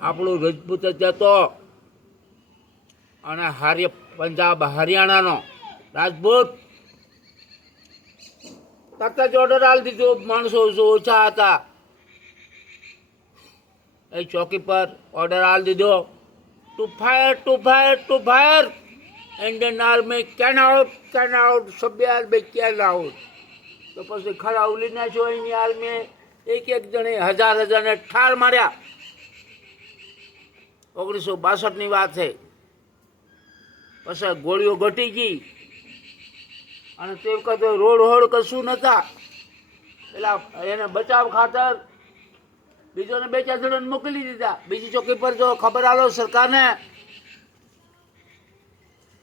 આપણું રજપૂત જ હતો અને પંજાબ હરિયાણાનો રાજપૂત તરત જ ઓર્ડર આલી દીધો. માણસો ઓછા હતા એ ચોકી પર ઓર્ડર આલી દીધો, two fire two fire two fire, Indian army can out સભ્ય આર્મી કેન આઉટ. તો પછી ખરા ઉલી નાખ્યો એની આર્મી, એક જણે હજારને ઠાર માર્યા. 1962ની વાત છે. પછી ગોળીઓ ઘટી ગઈ અને તે વખતે રોડ કશું નતા. પેલા એને બચાવ ખાતર બીજોને 2-4 જણાને મોકલી દીધા બીજી ચોકી પર. જો ખબર આલો સરકારને,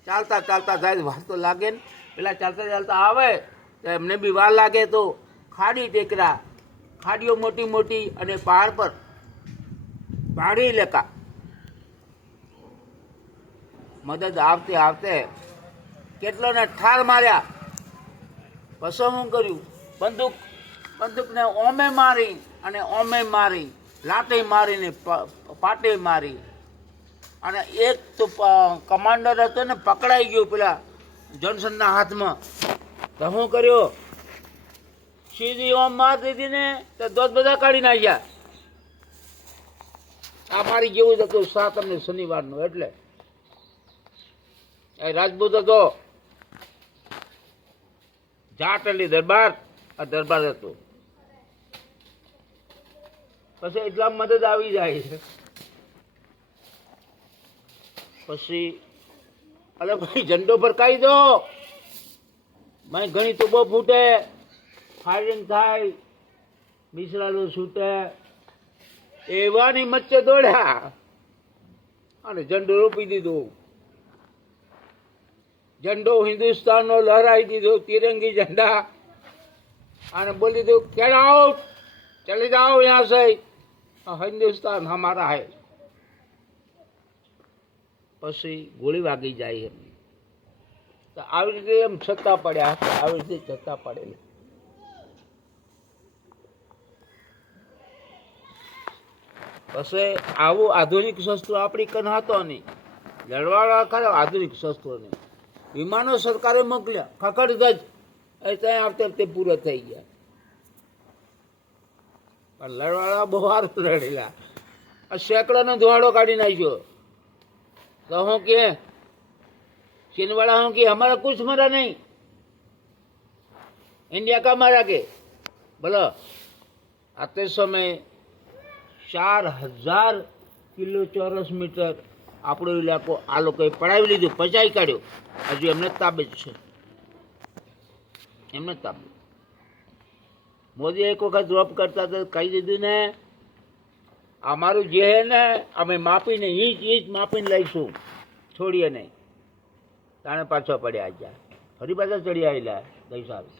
ચાલતા ચાલતા જાય વાર તો લાગે ને. પેલા ચાલતા ચાલતા આવે તો એમને બી વાર લાગે. તો ખાડી ટેકરા, ખાડીઓ મોટી મોટી અને પહાડ પર પહાડી ઇલાકા. મદદ આવતે આવતે કેટલોને ઠાર માર્યા. પછી શું કર્યું? બંદૂકને ઓમે મારી અને ઓમે મારી, લાટે મારીને પાટે મારી. અને એક તો કમાન્ડર હતો ને પકડાઈ ગયો પેલા જોન્સનના હાથમાં. તો શું કર્યો? સીધી ઓમ માર દીધી ને તો દોત બધા કાઢી નાખ્યા. આ મારી જેવું જ હતું 7 શનિવારનું. એટલે એ રાજપૂત હતો, જાટલી દરબાર આ દરબાર હતો. પછી એટલા મદદ આવી જાય. પછી અરે ભાઈ ઝંડો ફરકાવી દો, ભાઈ ઘણી તો બહુ ફૂટે, ફાયરિંગ થાય, બિસરાલો છૂટે. એવાની મચ્ચે દોડ્યા અને ઝંડો રોપી દીધો. ઝંડો હિન્દુસ્તાનનો લહેરાઈ દીધો, તિરંગી ઝંડા. અને બોલી દીધું ગેટ આઉટ, ચલી જાઓ યહાં સે, હિન્દુસ્તાન હમારા હૈ. પછી ગોળી વાગી જાય એમ. તો આવી રીતે એમ છતાં પડ્યા, આવી રીતે છતાં પડેલા. પછી આવું આધુનિક શસ્ત્રો આપણી કન હતો નહીં. લડવાળા ખરા આધુનિક શસ્ત્રો નહીં. વિમાનો સરકારે મોકલ્યા, ખખડ ગજ એ ત્યાં આવતે તે પૂરા થઈ ગયા. પણ લડવાળા બહુ સારું લડેલા. સેંકડાનો ધોવાડો કાઢી નાખ્યો. तो हो के चीन वाला हो कि हमारा कुछ मरा नहीं, इंडिया का मारा के बोलो. आते समय 4000 કિલો ચોરસ મીટર આપણો ઇલાકો આ લોકોએ પડાવી લીધું, પચાવી કાઢ્યો. હજુ એમને તાબે જ છે, એમને તાબે. મોદી એક વખત ડ્રોપ કરતા તો કહી દીધું ને, અમારું જે હે ને અમે માપીને ઇંચ માપીને લઈશું, છોડીએ નહીં. તાણે પાછો પડ્યા. ફરી પાછા ચડી આવેલા ગઈ સારું.